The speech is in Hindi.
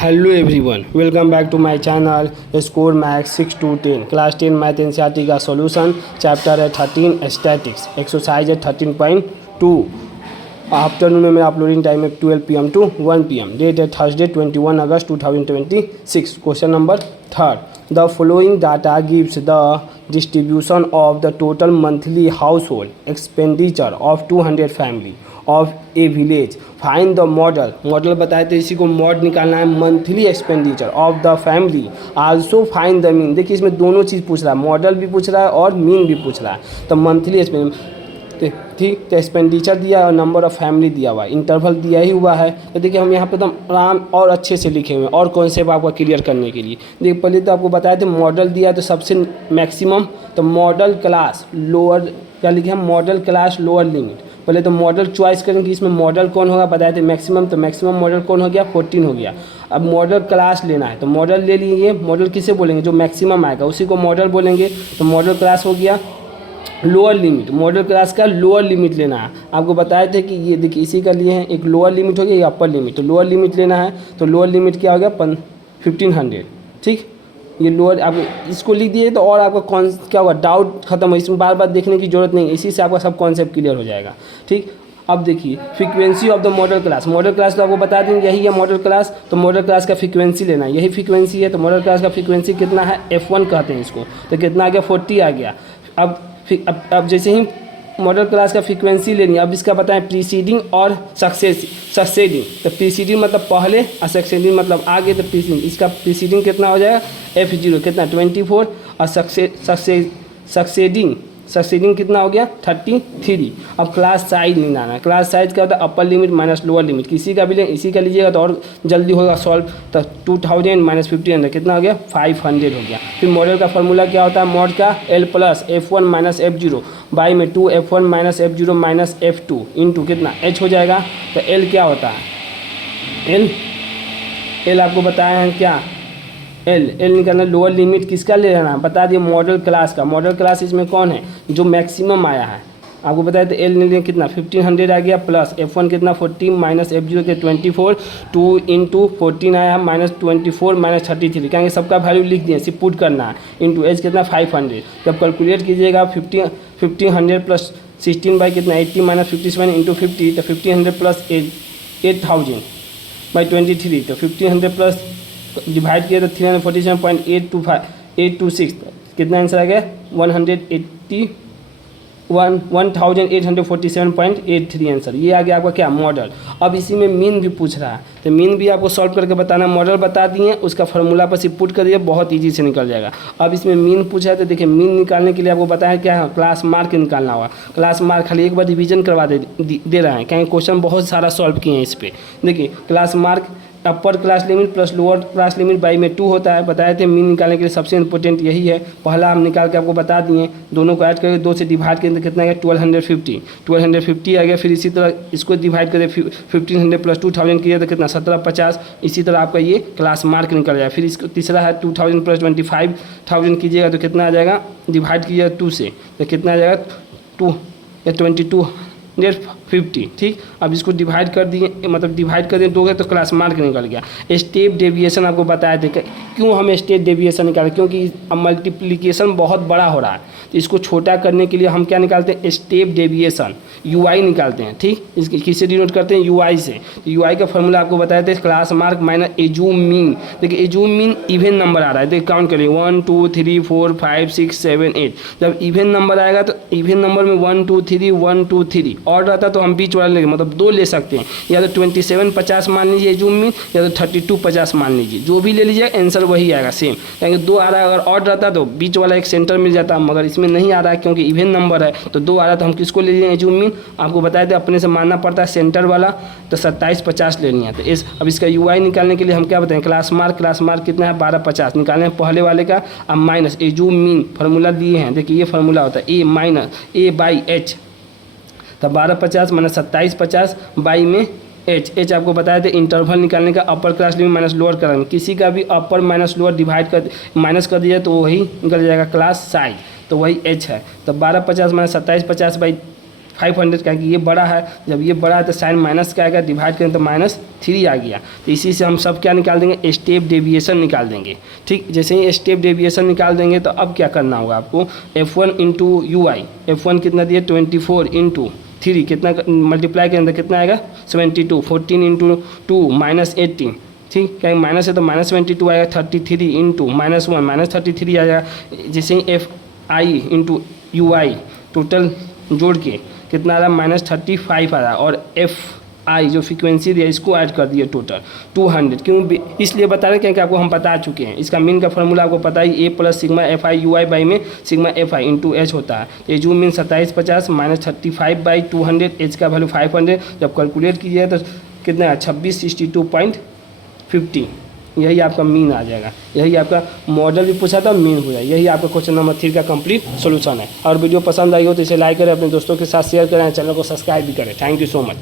Hello everyone, welcome back to my channel score maths 6 to 10 class 10 math NCERT का सॉल्यूशन। चैप्टर है 13 स्टैटिक्स, एक्सरसाइज है 13.2। आफ्टरनून में मेरा अपलोडिंग टाइम है 12 PM to 1 PM। डेट है Thursday 21 August 2026। Question number 3rd, the following data gives the distribution of the total monthly house hold expenditure of 200 family of A village. Find the model बताए तो इसी को मॉड निकालना है, monthly expenditure of the family. Also find the mean. देखिए इसमें दोनों चीज़ पूछ रहा है, मॉडल भी पूछ रहा है और मीन भी पूछ रहा है। तो मंथली ठीक, तो एक्सपेंडिचर दिया और नंबर ऑफ फैमिली दिया हुआ है, इंटरवल दिया ही हुआ है। तो देखिए हम यहाँ पे एकदम आराम और अच्छे से लिखे हुए हैं और कॉन्सेप्ट आपका क्लियर करने के लिए। देखिए पहले तो आपको बताया थे मॉडल दिया तो सबसे मैक्सिमम, तो मॉडल क्लास लोअर क्या लिखे हम, मॉडल क्लास लोअर लिमिट। पहले तो मॉडल चॉइस करेंगे कि इसमें मॉडल कौन होगा, बताए थे मैक्सिमम, तो मैक्सिमम मॉडल कौन हो गया, 14 हो गया। अब मॉडल क्लास लेना है तो मॉडल ले लिए, मॉडल किसे बोलेंगे, जो मैक्सिमम आएगा उसी को मॉडल बोलेंगे। तो मॉडल क्लास हो गया लोअर लिमिट, मॉडल क्लास का लोअर लिमिट लेना है। आपको बताए थे कि ये देखिए इसी का लिए हैं, एक लोअर लिमिट हो गया, ये अपर लिमिट। तो लोअर लिमिट लेना है तो लोअर लिमिट क्या हो गया 1500। ठीक, ये लोअर आप इसको लिख दिए तो और आपका कौन क्या होगा, डाउट खत्म हो, इसमें बार बार देखने की जरूरत नहीं है, इसी से आपका सब कॉन्सेप्ट क्लियर हो जाएगा। ठीक, अब देखिए frequency of the model class. Model class तो आपको बता देंगे यही है मॉडल क्लास, तो मॉडल क्लास का फ्रीक्वेंसी लेना है, यही फ्रीक्वेंसी है। तो मॉडल क्लास का फ्रीक्वेंसी कितना है, F1 कहते हैं इसको। तो कितना आ गया, 40 आ गया। अब जैसे ही मॉडल क्लास का फ्रीक्वेंसी लेनी है, अब इसका बताएं प्रीसीडिंग और सक्सेडिंग। तो प्रीसीडिंग मतलब पहले और सक्सेडिंग मतलब आगे। तो प्रीसीडिंग, इसका प्रीसीडिंग कितना हो जाएगा, F0 कितना 24 और सक्सेडिंग कितना हो गया 33। अब क्लास साइज निकालना है। क्लास साइज क्या होता है, upper limit minus lower limit. किसी का भी लें, इसी का लीजिएगा तो और जल्दी होगा सॉल्व। तो 2000 माइनस 1500 कितना हो गया, 500 हो गया। फिर मॉडल का फॉर्मूला क्या होता है, मॉड का L plus F1 minus F0 by में 2F1 minus F0 minus F2 into कितना H हो जाएगा। तो L क्या होता है, L आपको बताया है क्या, एल निकालना। लोअर लिमिट किसका ले लेना है, बता दिए मॉडल क्लास का। मॉडल क्लास इसमें कौन है, जो मैक्सिमम आया है आपको बताया। तो एल ने कितना 1500 आ गया, प्लस F1 कितना 40 माइनस F0 के 24, 2 इंटू 14 आया है माइनस 24 माइनस 33। कहेंगे सबका वैल्यू लिख दिए, सिर्फ पुट करना है। इंटू एच कितना 500। जब कैलकुलेट कीजिएगा 1500 प्लस 16 बाई कितना 80 माइनस 57 इंटू 50। तो 1500 प्लस 8000 बाई 23। तो 1500 प्लस डिवाइड किया तो 347.826 कितना आंसर आ गया 1847.83 आंसर। ये आ गया आपका क्या, मॉडल। अब इसी में मीन भी पूछ रहा है, तो मीन भी आपको सॉल्व करके बताना। मॉडल बता दिए, उसका फार्मूला पर सिर्फ पुट कर दिए, बहुत इजी से निकल जाएगा। अब इसमें मीन पूछा है तो देखिए मीन निकालने के लिए आपको बताया क्या है, क्लास मार्क निकालना होगा। क्लास मार्क खाली एक बार रिवीजन करवा दे रहे हैं, कहेंगे क्वेश्चन बहुत सारा सॉल्व किए हैं इस पर। देखिए class mark upper class limit plus lower class limit by में 2 होता है। बताए थे मीन निकालने के लिए सबसे इंपॉर्टेंट यही है। पहला हम निकाल के आपको बता दिए, दोनों को ऐड करके 2 से डिवाइड करेंगे कितना गया 1250 आ गया। फिर इसी तरह इसको डिवाइड करें 1500 प्लस 2000 किया तो कितना 1750। इसी तरह आपका ये क्लास मार्क निकल जाएगा। फिर इसको तीसरा है 2000 प्लस 25000 कीजिएगा तो कितना आ जाएगा, डिवाइड कीजिएगा 2 से तो कितना आ जाएगा 2250। ठीक, अब इसको डिवाइड कर दिए, मतलब डिवाइड कर दिए 2 है तो क्लास मार्क निकल गया। स्टेप डेविएशन आपको बताए थे, क्यों हम स्टेप डेविएशन निकालें, क्योंकि अब मल्टीप्लिकेशन बहुत बड़ा हो रहा है। तो इसको छोटा करने के लिए हम क्या निकालते हैं, स्टेप डेविएशन UI निकालते हैं। ठीक, इसकी किससे डिनोट करते हैं, UI से। तो UI का फॉर्मूला आपको बताए थे class mark minus assume mean. देखिए एज्यूम मीन इवन नंबर आ रहा है, देखिए काउंट करिए 1 2 3 4 5 6 7 8। जब इवन नंबर आएगा तो इवन नंबर में 1 2 3 1 2 3 और रहता तो हम बीच वाला लेंगे, मतलब 2 ले सकते हैं, या तो 2750 मान लीजिए एज्यूम मीन, या तो 3250 मान लीजिए, जो भी ले लीजिए आंसर वही आएगा सेम। कहेंगे 2 आ रहा है, अगर ऑड रहता तो बीच वाला एक सेंटर मिल जाता, मगर इसमें नहीं आ रहा है क्योंकि इवन नंबर है। तो 2 आ रहा तो हम किसको ले लिए एज्यूम मीन, आपको बताए थे अपने से मानना पड़ता है सेंटर वाला। तो 2750 लेनी है। तो अब इसका UI निकालने के लिए हम क्या बताएं, क्लास मार्क कितना है 1250 निकालने हैं पहले वाले का। अब माइनस एज्यूम मीन फार्मूला दिए हैं, देखिए ये फार्मूला होता है A minus A by H। तो 1250 माइनस 2750 बाई में H आपको बताया था इंटरवल निकालने का, upper class limit minus lower class. किसी का भी अपर माइनस लोअर डिवाइड कर माइनस कर दिया तो वही निकल जाएगा क्लास साइज, तो वही H है। तो 1250 माइनस 2750 बाई 500 क्या कि ये बड़ा है, जब ये बड़ा है तो साइन माइनस क्या आएगा, डिवाइड करें तो -3 आ गया। तो इसी से हम सब क्या निकाल देंगे, स्टेप डेविएशन निकाल देंगे। ठीक, जैसे ही स्टेप डेविएशन निकाल देंगे तो अब क्या करना होगा आपको, F1 इंटू UI, F1 कितना दिया 24 इंटू 3 कितना मल्टीप्लाई के अंदर कितना आएगा 72, 14 इंटू 2 -18, ठीक, क्या माइनस है तो -72 आएगा, 33 इंटू -1 -33 आएगा। जैसे ही FI इंटू UI टोटल जोड़ के कितना आ रहा है -35 आ रहा है, और FI जो फ्रीक्वेंसी दिया इसको ऐड कर दिए टोटल 200। क्यों इसलिए बता रहे हैं कि आपको हम बता चुके हैं, इसका मीन का फॉर्मूला आपको पता ही, A plus sigma FI UI by में सिग्मा FI इंटू H होता है। तो जो मीन 2750 -35/200, H का वैल्यू 500, जब कैलकुलेट कीजिए तो कितना है 2662.50, यही आपका मीन आ जाएगा। यही आपका मॉडल भी पूछा था, मीन हो जाए। यही आपका क्वेश्चन नंबर 3 का कंप्लीट सोल्यूशन है। और वीडियो पसंद आई हो तो इसे लाइक करें, अपने दोस्तों के साथ शेयर करें, चैनल को सब्सक्राइब भी करें। Thank you so much.